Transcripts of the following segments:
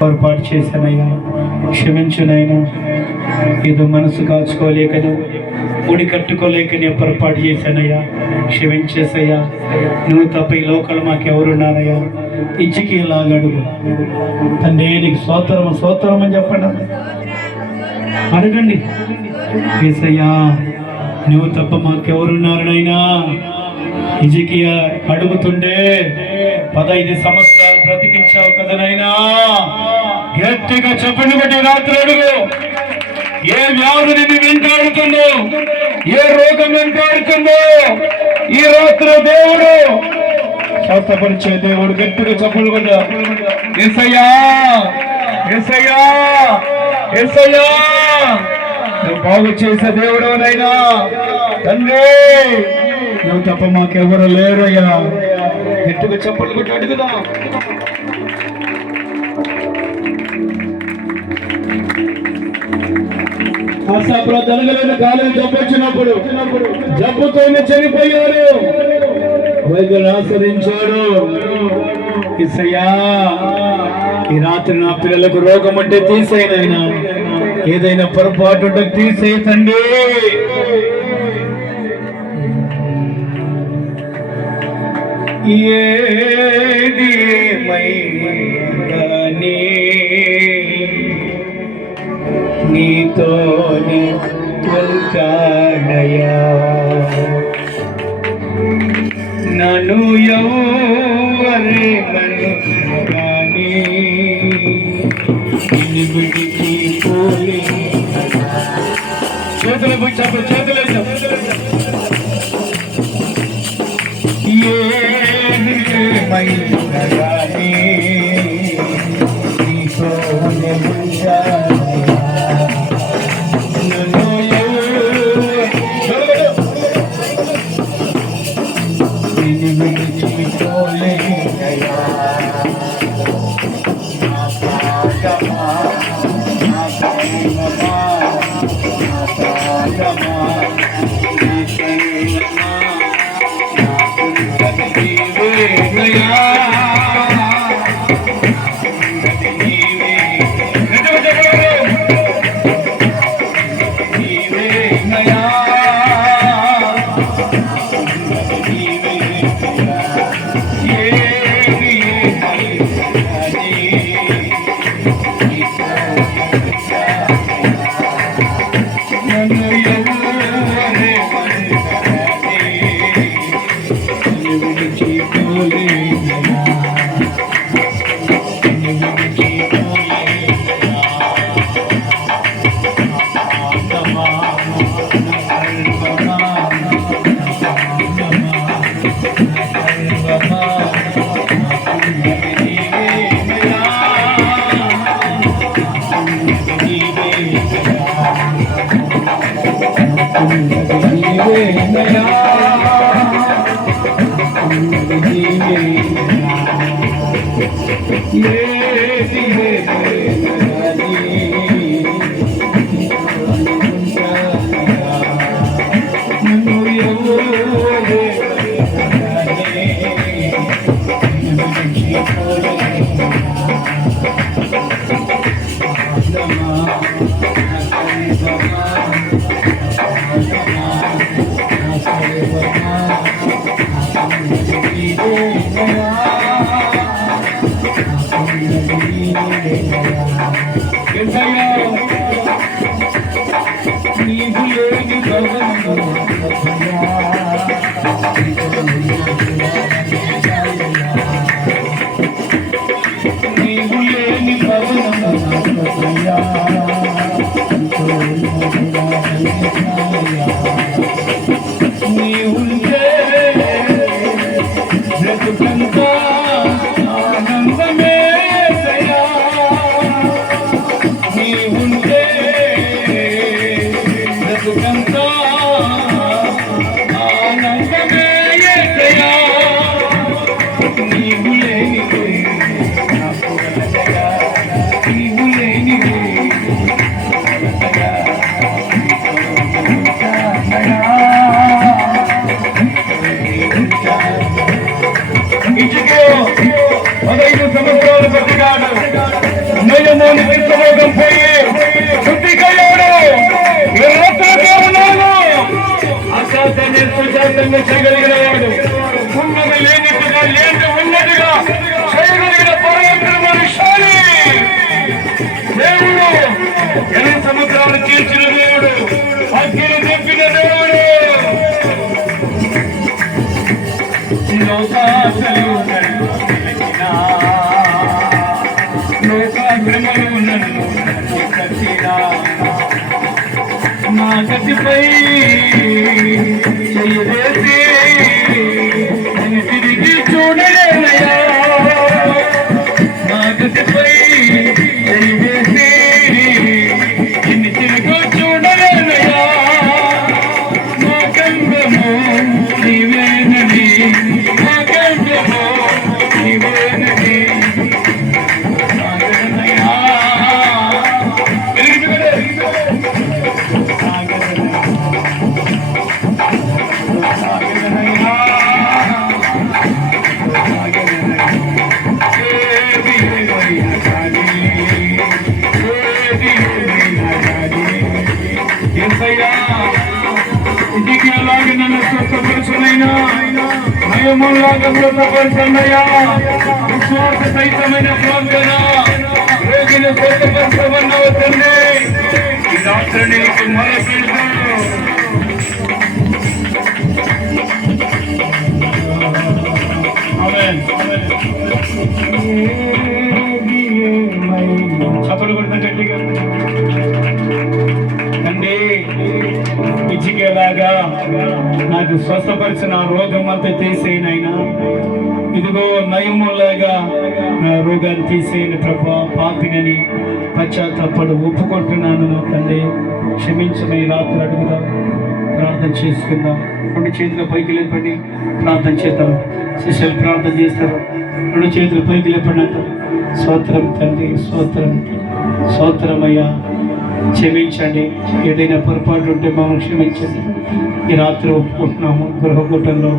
పొరపాటు చేశానయ్యా, క్షమించునైనా. ఏదో మనసు కాచుకోలేకను ముడి కట్టుకోలేక నేను పొరపాటు చేశానయ్యా, క్షమించేసయ్యా. నువ్వు తప్ప ఈ లోకలు మాకెవరున్నారయ్యా? ఇచ్చికి ఇలాగ అడుగు. తండ్రి నీకు స్తోత్రం స్తోత్రం అని చెప్పండి, అడగండి. ఏసయ్యా నువ్వు తప్ప మాకెవరున్నారు నాయనా? ఇజికియా అడుగుతుండే 15 సంవత్సరాలు బ్రతికించావు కదా నాయనా. గట్టిగా చెప్పండి బట్టి రాత్రి అడుగు. ఏ వ్యాధి నిన్ను వెంటాడుతుందో, ఏ రోగం వెంటాడుతుందో, ఈ రాత్రి దేవుడు స్వస్థపరిచే దేవుడు. గట్టిగా చెప్పులు కూడా యేసయ్యా యేసయ్యా యేసయ్యా నువ్వు బాగు చేసే దేవుడు నైనా. తండ్రి నువ్వు తప్ప మాకెవరు లేరయ్యా. గట్టిగా చెప్పులు కూడా అడుగుదా. ఆశాపురం జరగలేని కాలం జబ్బు వచ్చినప్పుడు జబ్బుతోనే చనిపోయాడు, వైద్యులు ఆశ్రయించాడు. యేసయ్యా ఈ రాత్రి నా పిల్లలకు రోగం అంటే తీసేయనైనా, ఏదైనా పొరపాటు ఉంటే తీసేయి తండ్రి. ఏది ఏమైనా నీతోనే ఉంటానయ్యా. నన్ను ఎవరేమను కానీ విడిచిపోలే. చేతులు చెప్పు, చేతులు ఏమైనా కానీ నీతోనే ఉంటానయ్యా. నరకంలోనికి సమూహం పోయి శుద్ధికయ్యాడు. ఈ రాత్రికి ఉన్నాను అశాంతాన్ని సుశాంతంగా చేయగలిగిన వాడు, ఉన్నది లేనిట్టుగా లేని ఉన్నట్టుగా చేయగలిగిన పరమశాలి దేవుడు, ఎన్ని సముద్రాలు తీర్చిన దేవుడు, అగ్గిని తెప్పిన దేవుడు. లోకాశలు లోకాశ్రమలు నన్ను కట్టినా నా గతిపై చెయ్యేసి నేను తిరిగి చూడలేనయ్యా. నా గతిపై చెయ్యేసి నిన్ను తిరిగి చూడలేనయ్యా. నా గంగము నీవేనని, నా గంగము నీవేనని ఇంటికి అలాగే నన్ను స్వస్థపరుచునైనా, నయములాగా స్వస్థపరచన్నయ్యా. విశ్వాస సహితమైన ప్రార్థన రోగిని స్వస్థపరచమన్నావు తండ్రి. ఈ రాత్రి నీకు మొరపెడతాను. చప్పలు కొడతా గట్టిగా. తండ్రి ఇచ్చికేలాగా నాకు స్వస్థపరిచిన రోగం అంతా తీసేయనైనా, ఇదిగో నయములాగా నా రోగాన్ని తీసేయన ప్రభా. పాపినని పశ్చాత్తాపడు ఒప్పుకుంటున్నాను తండ్రి. క్షమించమని రాత్రి అడుగుదాం, ప్రార్థన చేసుకుందాం. రెండు చేతుల పైకి లేపండి, ప్రార్థన చేద్దాం. శిష్యులు ప్రార్థన చేస్తారు. రెండు చేతుల పైకి లేపడినంత స్తోత్రం తండ్రి, స్తోత్రం, స్తోత్రమయ్యా. క్షమించండి, ఏదైనా పొరపాటు ఉంటే మమ్మల్ని క్షమించండి. ఈ రాత్రి ఒప్పుకుంటున్నాము, గృహకూటంలో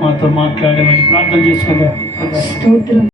మాతో మాట్లాడమని ప్రార్థన చేసుకుందాం.